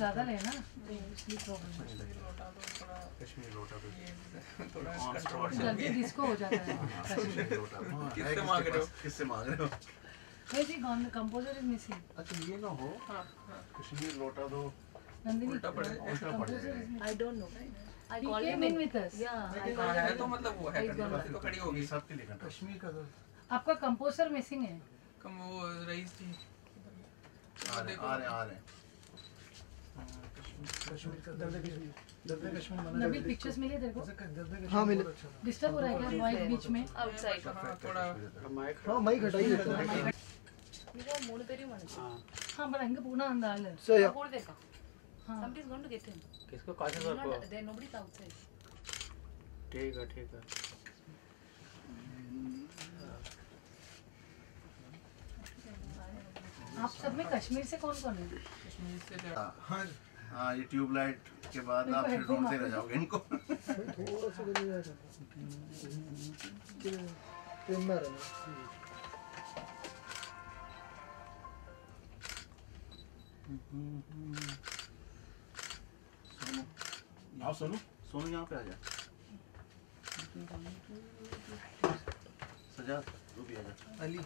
ज़्यादा है ना, इसलिए प्रॉब्लम है। कश्मीर लोटा जल्दी डिस्को हो जाता है। किससे मांग रहे हो? किससे मांग रहे हो? नहीं जी, कंपोजर इज मिसिंग। अच्छा ये ना हो, कश्मीर लोटा दो नंदिनी उल्टा पड़ जाएगा। I don't know, I call him in with us. या है तो मतलब वो है तो खड़ी होगी सबके लिए कश्मीर का तो आपका कंपोजर मिसिंग है। कम वो रईस थी आ रहे कश्मीर का दर्द कश्मीर बना नबील पिक्चर्स मिले तेरे को? हाँ मिले। डिस्टर्ब हो रहा है क्या माइक बीच में? outside. थोड़ा हाँ माइक हटाइए तो Because mood very much. हाँ but अंगे पूर्ण अंदाज है। सो या Hold देखा. हाँ Somebody is going to get him. किसको काशिफ सर को? There nobody is outside. ठीक है आप सब में कश्मीर से कौन कौन है? कश्मीर से हाँ ये ट्यूबलाइट के बाद आप फिर ढूंढते रह जाओगे इनको। थोड़ा सा कर दिया था ट्रेन में रहना आओ सोनू, सोनू यहाँ पे आ जा। सजा तू भी आ जा। अली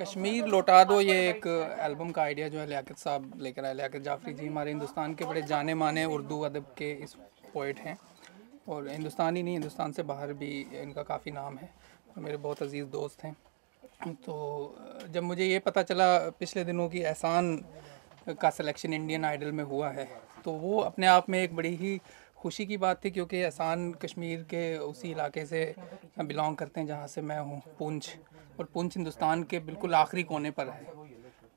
कश्मीर लौटा दो ये एक एल्बम का आइडिया जो है लियाकत साहब लेकर आए। लियाकत जाफरी जी हमारे हिंदुस्तान के बड़े जाने माने उर्दू अदब के इस पोइट हैं और हिंदुस्तान ही नहीं हिंदुस्तान से बाहर भी इनका काफ़ी नाम है और मेरे बहुत अजीज़ दोस्त हैं। तो जब मुझे ये पता चला पिछले दिनों की एहसान का सिलेक्शन इंडियन आइडल में हुआ है तो वो अपने आप में एक बड़ी ही खुशी की बात थी क्योंकि एहसान कश्मीर के उसी इलाके से बिलोंग करते हैं जहाँ से मैं हूँ, पुंछ। और पुंछ हिंदुस्तान के बिल्कुल आखिरी कोने पर है,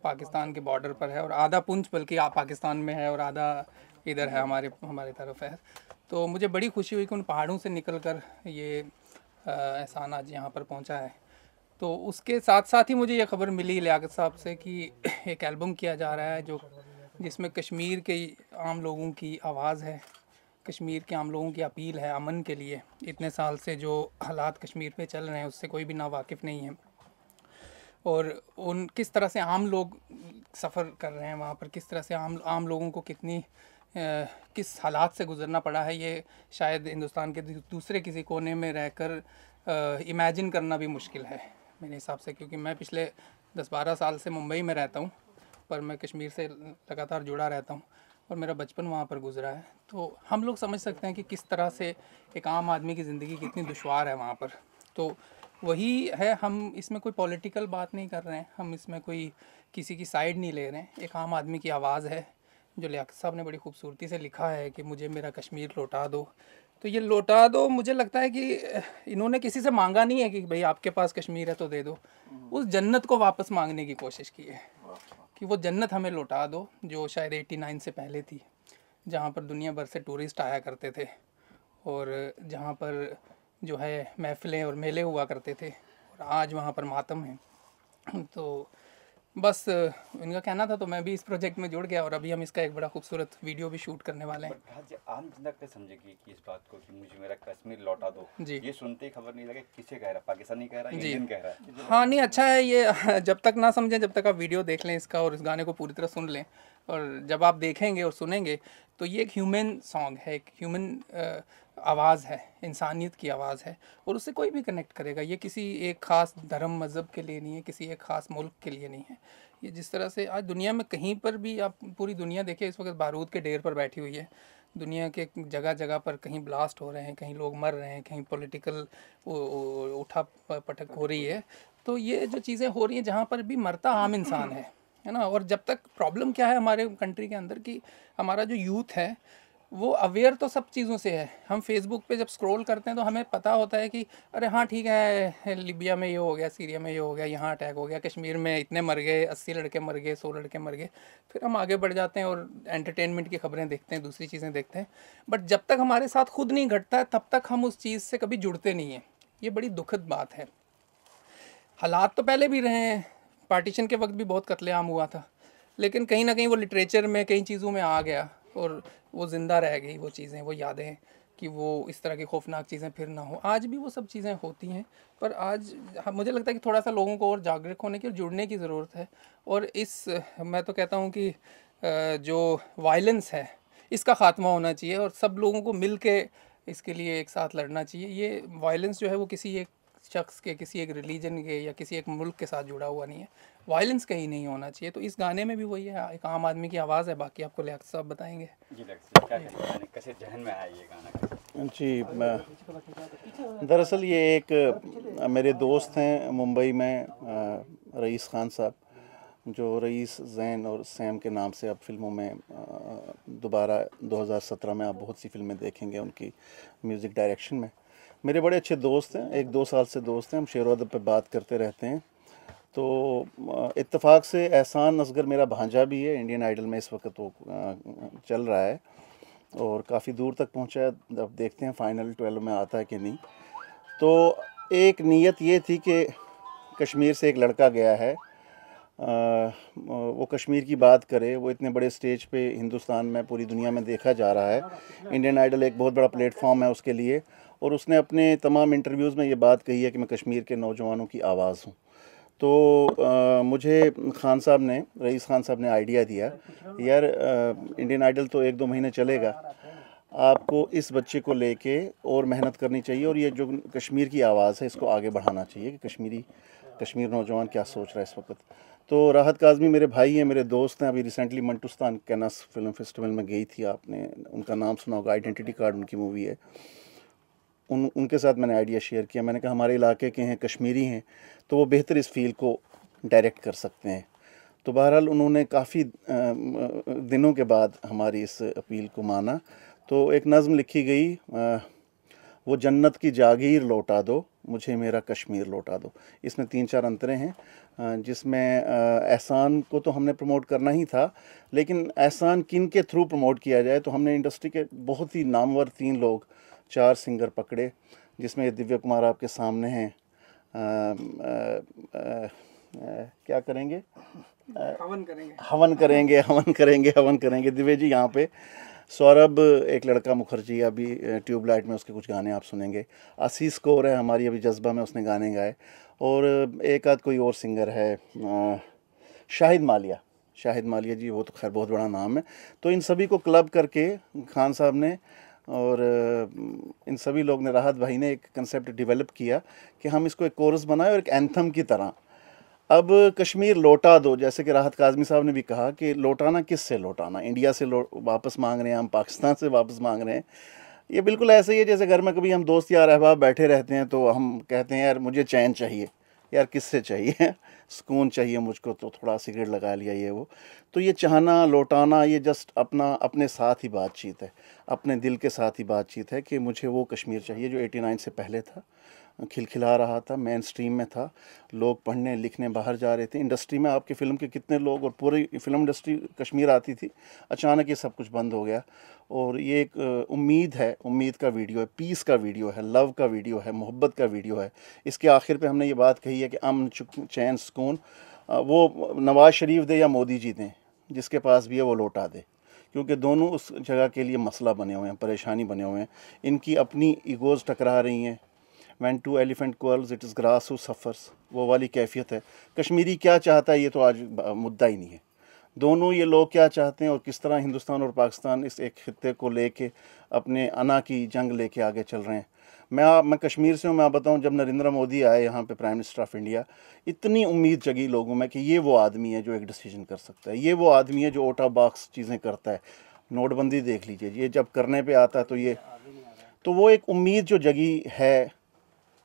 पाकिस्तान के बॉर्डर पर है और आधा पुंछ बल्कि पाकिस्तान में है और आधा इधर है, हमारे हमारे तरफ है। तो मुझे बड़ी खुशी हुई कि उन पहाड़ों से निकल कर ये एहसान आज यहाँ पर पहुँचा है। तो उसके साथ साथ ही मुझे ये खबर मिली लियाकत साहब से कि एक एल्बम किया जा रहा है जो जिसमें कश्मीर के आम लोगों की आवाज़ है, कश्मीर के आम लोगों की अपील है अमन के लिए। इतने साल से जो हालात कश्मीर पे चल रहे हैं उससे कोई भी नावाकिफ़ नहीं है, और उन किस तरह से आम लोग सफ़र कर रहे हैं वहाँ पर, किस तरह से आम लोगों को कितनी किस हालात से गुज़रना पड़ा है, ये शायद हिंदुस्तान के दूसरे किसी कोने में रहकर इमेजिन करना भी मुश्किल है मेरे हिसाब से। क्योंकि मैं पिछले 10-12 साल से मुंबई में रहता हूँ, पर मैं कश्मीर से लगातार जुड़ा रहता हूँ और मेरा बचपन वहाँ पर गुजरा है। तो हम लोग समझ सकते हैं कि किस तरह से एक आम आदमी की ज़िंदगी कितनी दुश्वार है वहाँ पर। तो वही है, हम इसमें कोई पॉलिटिकल बात नहीं कर रहे हैं, हम इसमें कोई किसी की साइड नहीं ले रहे हैं। एक आम आदमी की आवाज़ है जो लियाकत साहब ने बड़ी खूबसूरती से लिखा है कि मुझे मेरा कश्मीर लौटा दो। तो ये लौटा दो, मुझे लगता है कि इन्होंने किसी से मांगा नहीं है कि भाई आपके पास कश्मीर है तो दे दो। उस जन्नत को वापस मांगने की कोशिश की है कि वो जन्नत हमें लौटा दो जो शायद 89 से पहले थी, जहाँ पर दुनिया भर से टूरिस्ट आया करते थे और जहाँ पर जो है महफ़िलें और मेले हुआ करते थे, और आज वहाँ पर मातम है। तो बस इनका कहना था, तो मैं भी इस प्रोजेक्ट में जुड़ गया और अभी हम इसका एक बड़ा खूबसूरत वीडियो भी शूट करने वाले हैं। आम जनता कैसे समझेगी कि इस बात को कि मुझे मेरा कश्मीर लौटा दो जी। ये सुनते ही खबर नहीं लगे किसे कह रहा है, पाकिस्तानी कह रहा है, जी। इंडियन कह रहा है। हाँ नहीं, अच्छा है ये जब तक ना समझें, जब तक आप वीडियो देख लें इसका और इस गाने को पूरी तरह सुन लें, और जब आप देखेंगे और सुनेंगे तो ये एक ह्यूमन सॉन्ग है, एक ह्यूमन आवाज़ है, इंसानियत की आवाज़ है, और उससे कोई भी कनेक्ट करेगा। ये किसी एक ख़ास धर्म मज़हब के लिए नहीं है, किसी एक ख़ास मुल्क के लिए नहीं है। ये जिस तरह से आज दुनिया में कहीं पर भी आप पूरी दुनिया देखिए, इस वक्त बारूद के ढेर पर बैठी हुई है दुनिया के जगह जगह पर। कहीं ब्लास्ट हो रहे हैं, कहीं लोग मर रहे हैं, कहीं पॉलिटिकल उठा पटक हो रही है। तो ये जो चीज़ें हो रही हैं जहाँ पर भी मरता आम इंसान है ना। और जब तक प्रॉब्लम क्या है हमारे कंट्री के अंदर कि हमारा जो यूथ है वो अवेयर तो सब चीज़ों से है। हम फेसबुक पे जब स्क्रॉल करते हैं तो हमें पता होता है कि अरे हाँ ठीक है, लिबिया में ये हो गया, सीरिया में ये हो गया, यहाँ अटैक हो गया, कश्मीर में इतने मर गए, 80 लड़के मर गए, 100 लड़के मर गए। फिर हम आगे बढ़ जाते हैं और एंटरटेनमेंट की खबरें देखते हैं, दूसरी चीज़ें देखते हैं। बट जब तक हमारे साथ खुद नहीं घटता है तब तक हम उस चीज़ से कभी जुड़ते नहीं हैं। ये बड़ी दुखद बात है। हालात तो पहले भी रहे हैं, पार्टीशन के वक्त भी बहुत कत्लेआम हुआ था, लेकिन कहीं ना कहीं वो लिटरेचर में कई चीज़ों में आ गया और वो ज़िंदा रह गई, वो चीज़ें, वो यादें, कि वो इस तरह की खौफनाक चीज़ें फिर ना हो। आज भी वो सब चीज़ें होती हैं, पर आज मुझे लगता है कि थोड़ा सा लोगों को और जागरूक होने की और जुड़ने की ज़रूरत है। और इस मैं तो कहता हूँ कि जो वायलेंस है इसका ख़ात्मा होना चाहिए और सब लोगों को मिल के इसके लिए एक साथ लड़ना चाहिए। ये वायलेंस जो है वो किसी एक शख्स के, किसी एक रिलीजन के या किसी एक मुल्क के साथ जुड़ा हुआ नहीं है। वायलेंस कहीं नहीं होना चाहिए। तो इस गाने में भी वही है, एक आम आदमी की आवाज़ है। बाकी आपको लियाकत साहब बताएंगे। जी क्या कहते हैं, कैसे जहन में आया ये गाना? जी, दरअसल ये एक मेरे दोस्त हैं मुंबई में, रईस खान साहब, जो रईस ज़ैन और सैम के नाम से अब फिल्मों में दोबारा 2017 में आप बहुत सी फिल्में देखेंगे उनकी म्यूज़िक डायरेक्शन में। मेरे बड़े अच्छे दोस्त हैं, 1-2 साल से दोस्त हैं, हम शेर व अदब पे बात करते रहते हैं। तो इत्तेफाक से एहसान असगर मेरा भांजा भी है, इंडियन आइडल में इस वक्त वो चल रहा है और काफ़ी दूर तक पहुंचा है। अब देखते हैं फाइनल 12 में आता है कि नहीं। तो एक नीयत ये थी कि कश्मीर से एक लड़का गया है, वो कश्मीर की बात करे। वो इतने बड़े स्टेज पे हिंदुस्तान में, पूरी दुनिया में देखा जा रहा है। इंडियन आइडल एक बहुत बड़ा प्लेटफॉर्म है उसके लिए, और उसने अपने तमाम इंटरव्यूज़ में ये बात कही है कि मैं कश्मीर के नौजवानों की आवाज़ हूँ। तो मुझे खान साहब ने, रईस खान साहब ने आइडिया दिया, यार इंडियन आइडल तो 1-2 महीने चलेगा, आपको इस बच्चे को लेके और मेहनत करनी चाहिए और ये जो कश्मीर की आवाज़ है इसको आगे बढ़ाना चाहिए कि कश्मीर नौजवान क्या सोच रहा है इस वक्त। तो राहत काज़मी मेरे भाई हैं, मेरे दोस्त हैं। अभी रिसेंटली मंटुस्तान कैनस फिल्म फेस्टिवल में गई थी, आपने उनका नाम सुना होगा, आइडेंटिटी कार्ड उनकी मूवी है। उनके साथ मैंने आइडिया शेयर किया। मैंने कहा हमारे इलाके के हैं, कश्मीरी हैं, तो वो बेहतर इस फील्ड को डायरेक्ट कर सकते हैं। तो बहरहाल उन्होंने काफ़ी दिनों के बाद हमारी इस अपील को माना। तो एक नज़म लिखी गई, वो जन्नत की जागीर लौटा दो, मुझे मेरा कश्मीर लौटा दो। इसमें 3-4 अंतरे हैं, जिसमें एहसान को तो हमने प्रमोट करना ही था, लेकिन एहसान किन के थ्रू प्रमोट किया जाए, तो हमने इंडस्ट्री के बहुत ही नामवर 3 लोग, 4 सिंगर पकड़े, जिसमें दिव्या कुमार आपके सामने हैं। क्या करेंगे? हवन करेंगे। हवन करेंगे दिव्या जी यहाँ पे। सौरभ, एक लड़का मुखर्जी, अभी ट्यूबलाइट में उसके कुछ गाने आप सुनेंगे। आशीष कौर है हमारी, अभी जज्बा में उसने गाने गाए। और एक आध कोई और सिंगर है, शाहिद मालिया जी, वो तो खैर बहुत बड़ा नाम है। तो इन सभी को क्लब करके खान साहब ने और इन सभी लोग ने, राहत भाई ने एक कंसेप्ट डेवलप किया कि हम इसको एक कोरस बनाए और एक एंथम की तरह। अब कश्मीर लौटा दो, जैसे कि राहत काज़मी साहब ने भी कहा कि लौटाना किससे लौटाना, इंडिया से वापस मांग रहे हैं हम, पाकिस्तान से वापस मांग रहे हैं। ये बिल्कुल ऐसे ही है जैसे घर में कभी हम दोस्त यार अहबाब बैठे रहते हैं तो हम कहते हैं यार मुझे चैन चाहिए, यार किससे चाहिए? सुकून चाहिए मुझको, तो थोड़ा सिगरेट लगा लिया ये वो। तो ये चाहना लौटाना, ये जस्ट अपने साथ ही बातचीत है, अपने दिल के साथ ही बातचीत है कि मुझे वो कश्मीर चाहिए जो 89 से पहले था, खिलखिला रहा था, मेन स्ट्रीम में था, लोग पढ़ने लिखने बाहर जा रहे थे। इंडस्ट्री में आपके फ़िल्म के कितने लोग, और पूरी फिल्म इंडस्ट्री कश्मीर आती थी, अचानक ये सब कुछ बंद हो गया। और ये एक उम्मीद है, उम्मीद का वीडियो है, पीस का वीडियो है, लव का वीडियो है, मोहब्बत का वीडियो है। इसके आखिर पे हमने ये बात कही है कि अमन चैन सुकून वो नवाज़ शरीफ दे या मोदी जी दें, जिसके पास भी है वो लौटा दे, क्योंकि दोनों उस जगह के लिए मसला बने हुए हैं, परेशानी बने हुए हैं। इनकी अपनी ईगोज़ टकरा रही हैं। When two elephant quarrels, it is grass who suffers, वो वाली कैफियत है। कश्मीरी क्या चाहता है ये तो आज मुद्दा ही नहीं है। दोनों ये लोग क्या चाहते हैं और किस तरह हिंदुस्तान और पाकिस्तान इस एक खित्ते को लेके अपने अना की जंग लेके आगे चल रहे हैं। मैं कश्मीर से हूँ। मैं बताऊँ, जब नरेंद्र मोदी आए यहाँ पे प्राइम मिनिस्टर ऑफ इंडिया, इतनी उम्मीद जगी लोगों में कि ये वो आदमी है जो एक डिसीजन कर सकता है, ये वो आदमी है जो आउट ऑफ बॉक्स चीज़ें करता है। नोटबंदी देख लीजिए, ये जब करने पे आता है तो वो एक उम्मीद जो जगी है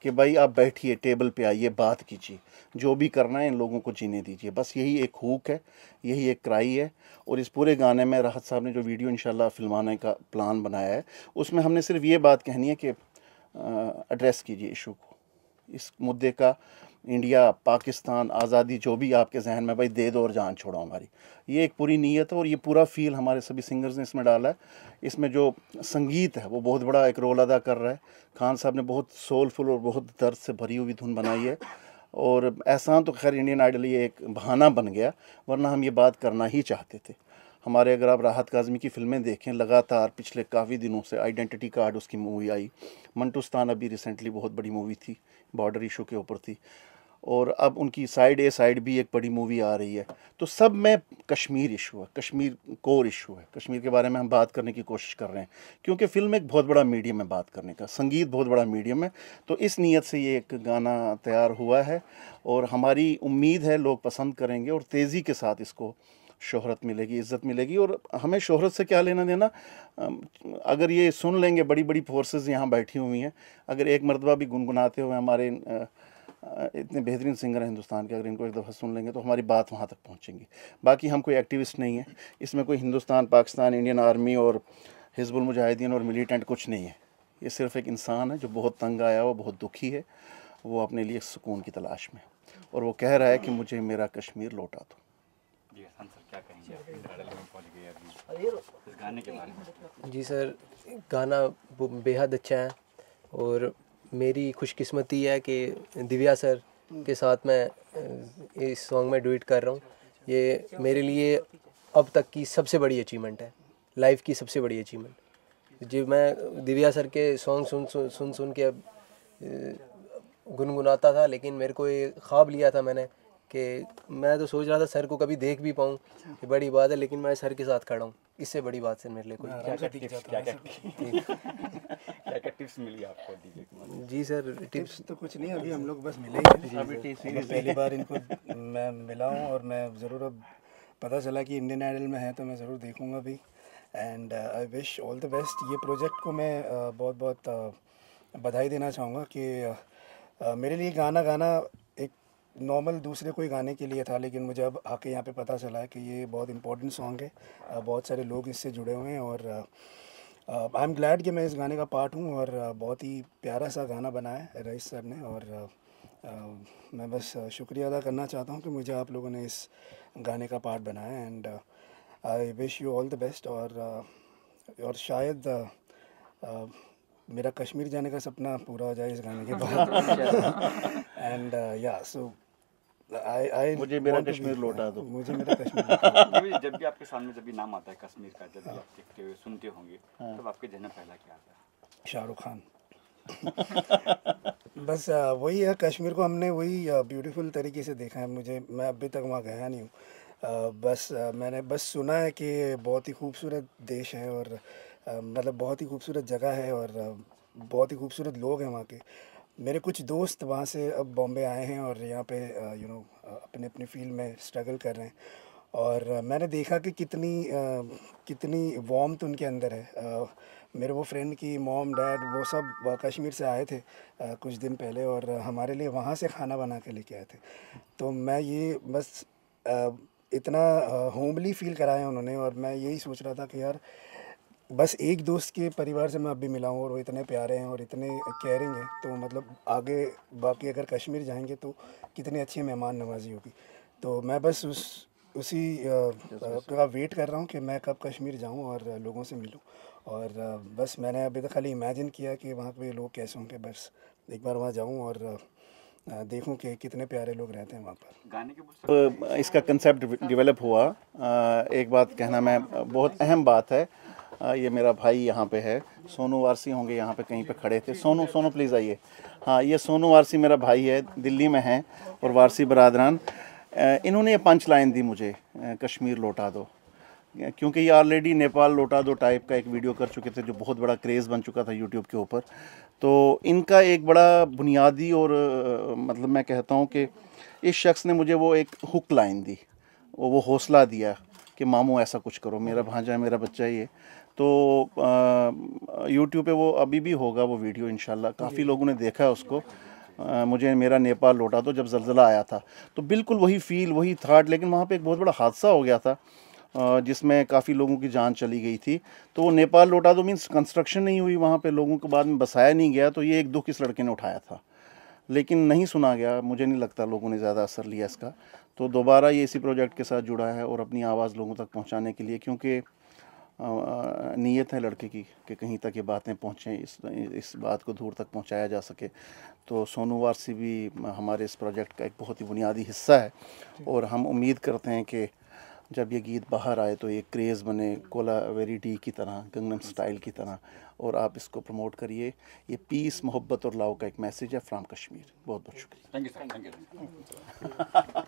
कि भाई आप बैठिए, टेबल पे आइए, बात कीजिए, जो भी करना है इन लोगों को जीने दीजिए। बस यही एक हुक है, यही एक क्राई है। और इस पूरे गाने में राहत साहब ने जो वीडियो इंशाल्लाह फिल्माने का प्लान बनाया है, उसमें हमने सिर्फ ये बात कहनी है कि एड्रेस कीजिए इशू को, इस मुद्दे का। इंडिया, पाकिस्तान, आज़ादी, जो भी आपके जहन में, भाई दे दो और जान छोड़ो हमारी। ये एक पूरी नीयत है और ये पूरा फील हमारे सभी सिंगर्स ने इसमें डाला है। इसमें जो संगीत है वो बहुत बड़ा एक रोल अदा कर रहा है। खान साहब ने बहुत सोलफुल और बहुत दर्द से भरी हुई धुन बनाई है। और एहसान तो खैर इंडियन आइडल ये एक बहाना बन गया, वरना हम ये बात करना ही चाहते थे। हमारे, अगर आप राहत काज़मी की फ़िल्में देखें, लगातार पिछले काफ़ी दिनों से, आइडेंटिटी कार्ड उसकी मूवी आई, मंटुस्तान अभी रिसेंटली बहुत बड़ी मूवी थी, बॉर्डर इशू के ऊपर थी, और अब उनकी साइड ए साइड भी एक बड़ी मूवी आ रही है। तो सब में कश्मीर इशू है, कश्मीर कोर इशू है, कश्मीर के बारे में हम बात करने की कोशिश कर रहे हैं, क्योंकि फ़िल्म एक बहुत बड़ा मीडियम है बात करने का, संगीत बहुत बड़ा मीडियम है। तो इस नीयत से ये एक गाना तैयार हुआ है और हमारी उम्मीद है लोग पसंद करेंगे और तेज़ी के साथ इसको शोहरत मिलेगी, इज़्ज़त मिलेगी। और हमें शोहरत से क्या लेना देना, अगर ये सुन लेंगे, बड़ी बड़ी फोर्सेस यहाँ बैठी हुई हैं, अगर एक मरतबा भी गुनगुनाते हुए हमारे इतने बेहतरीन सिंगर हैं हिंदुस्तान के, अगर इनको एक दफ़ा सुन लेंगे तो हमारी बात वहाँ तक पहुँचेंगी। बाकी हम कोई एक्टिविस्ट नहीं है, इसमें कोई हिंदुस्तान, पाकिस्तान, इंडियन आर्मी और हिजबुल मुजाहिदीन और मिलिटेंट कुछ नहीं है। ये सिर्फ एक इंसान है जो बहुत तंग आया हुआ, बहुत दुखी है, वो अपने लिए सुकून की तलाश में, और वो कह रहा है कि मुझे मेरा कश्मीर लौटा दो। जी हसन सर, क्या कहेंगे आप इंडियन आइडल में पहुंच गए अभी इस गाने के बारे में? जी सर, गाना बेहद अच्छा है और मेरी खुशकिस्मती है कि दिव्या सर के साथ मैं इस सॉन्ग में डुएट कर रहा हूँ। ये मेरे लिए अब तक की सबसे बड़ी अचीवमेंट है, लाइफ की सबसे बड़ी अचीवमेंट। जी, मैं दिव्या सर के सॉन्ग सुन के अब गुनगुनाता था, लेकिन मेरे को ये ख्वाब लिया था मैंने कि मैं तो सोच रहा था सर को कभी देख भी पाऊँ, ये बड़ी बात है, लेकिन मैं सर के साथ खड़ा हूँ, इससे बड़ी बात सर मेरे लिए कोई। क्या टिप्स मिली आपको दीजिए कुमार? जी सर, टिप्स तो कुछ नहीं, अभी हम लोग बस मिले ही हैं। पहली बार इनको मैं मिला हूँ और मैं ज़रूर, अब पता चला कि इंडियन आइडल में है तो मैं ज़रूर देखूँगा भी। And I wish all the best. ये प्रोजेक्ट को मैं बहुत बहुत बधाई देना चाहूँगा कि मेरे लिए गाना गाना एक नॉर्मल दूसरे कोई गाने के लिए था, लेकिन मुझे अब आके यहाँ पे पता चला है कि ये बहुत इम्पोर्टेंट सॉन्ग है, बहुत सारे लोग इससे जुड़े हुए हैं और आई एम ग्लैड कि मैं इस गाने का पार्ट हूँ और बहुत ही प्यारा सा गाना बनाया है रईस सर ने। और मैं बस शुक्रिया अदा करना चाहता हूँ कि मुझे आप लोगों ने इस गाने का पार्ट बनाया। And I wish you all the best. और शायद मेरा कश्मीर जाने का सपना पूरा हो जाए इस गाने के बाद। एंड या सो आई मुझे मेरा कश्मीर लौटा दो। मुझे मेरा कश्मीर लौटा दो। जब भी आपके सामने जब भी नाम आता है कश्मीर का, जब भी आप देखते हुए सुनते होंगे, तब आपके जहन में पहला क्या आता है? शाहरुख खान। बस वही है, कश्मीर को हमने वही ब्यूटीफुल तरीके से देखा है। मैं अभी तक वहाँ गया नहीं हूँ। मैंने बस सुना है कि बहुत ही खूबसूरत देश है और मतलब बहुत ही खूबसूरत जगह है और बहुत ही खूबसूरत लोग हैं वहाँ के। मेरे कुछ दोस्त वहाँ से अब बॉम्बे आए हैं और यहाँ पे अपने अपनी फील्ड में स्ट्रगल कर रहे हैं। और मैंने देखा कि कितनी वार्मथ उनके अंदर है। मेरे वो फ्रेंड की मॉम डैड वो सब कश्मीर से आए थे कुछ दिन पहले और हमारे लिए वहाँ से खाना बना के लेके आए थे। तो मैं ये बस इतना होमली फील कराया उन्होंने। और मैं यही सोच रहा था कि यार बस एक दोस्त के परिवार से मैं अभी मिला हूँ और वो इतने प्यारे हैं और इतने केयरिंग हैं। तो मतलब आगे बाकी अगर कश्मीर जाएंगे तो कितनी अच्छी मेहमान नवाजी होगी। तो मैं बस उसी का वेट कर रहा हूँ कि मैं कब कश्मीर जाऊँ और लोगों से मिलूँ। और बस मैंने अभी तक खाली इमेजिन किया कि वहाँ पे लोग कैसे होंगे। बस एक बार वहाँ जाऊँ और देखूँ कि कितने प्यारे लोग रहते हैं वहाँ पर। गाने के इसका कंसेप्ट डेवलप हुआ। एक बात कहना मैं बहुत अहम बात है। ये मेरा भाई यहाँ पे है, सोनू वारसी होंगे यहाँ पे कहीं पे खड़े थे। सोनू प्लीज़ आइए। हाँ, ये सोनू वारसी मेरा भाई है, दिल्ली में है और वारसी बरादरान। इन्होंने ये पंच लाइन दी मुझे, कश्मीर लौटा दो, क्योंकि ये ऑलरेडी नेपाल लौटा दो टाइप का एक वीडियो कर चुके थे जो बहुत बड़ा क्रेज़ बन चुका था यूट्यूब के ऊपर। तो इनका एक बड़ा बुनियादी और मतलब मैं कहता हूँ कि इस शख्स ने मुझे वो एक हुक लाइन दी, वो हौसला दिया कि मामू ऐसा कुछ करो, मेरा भांजा है, मेरा बच्चा ही है। तो यूट्यूब पे वो अभी भी होगा वो वीडियो इंशाल्लाह। काफ़ी लोगों ने देखा है उसको। मुझे मेरा नेपाल लौटा दो जब ज़लज़ला आया था तो बिल्कुल वही फील वही थाट, लेकिन वहाँ पे एक बहुत बड़ा हादसा हो गया था जिसमें काफ़ी लोगों की जान चली गई थी। तो वो नेपाल लौटा दो मीन्स कंस्ट्रक्शन नहीं हुई वहाँ पे, लोगों को बाद में बसाया नहीं गया। तो ये एक दुख इस लड़के ने उठाया था लेकिन नहीं सुना गया। मुझे नहीं लगता लोगों ने ज़्यादा असर लिया इसका। तो दोबारा ये इसी प्रोजेक्ट के साथ जुड़ा है और अपनी आवाज़ लोगों तक पहुँचाने के लिए, क्योंकि नीयत है लड़के की कि कहीं तक ये बातें पहुँचें, इस बात को दूर तक पहुँचाया जा सके। तो सोनू वारसी भी हमारे इस प्रोजेक्ट का एक बहुत ही बुनियादी हिस्सा है और हम उम्मीद करते हैं कि जब ये गीत बाहर आए तो ये क्रेज़ बने कोलावेरिटी की तरह, गंगनम स्टाइल की तरह, और आप इसको प्रमोट करिए। ये पीस, मोहब्बत और लव का एक मैसेज है फ्रॉम कश्मीर। बहुत बहुत शुक्रिया। Thank you sir, thank you.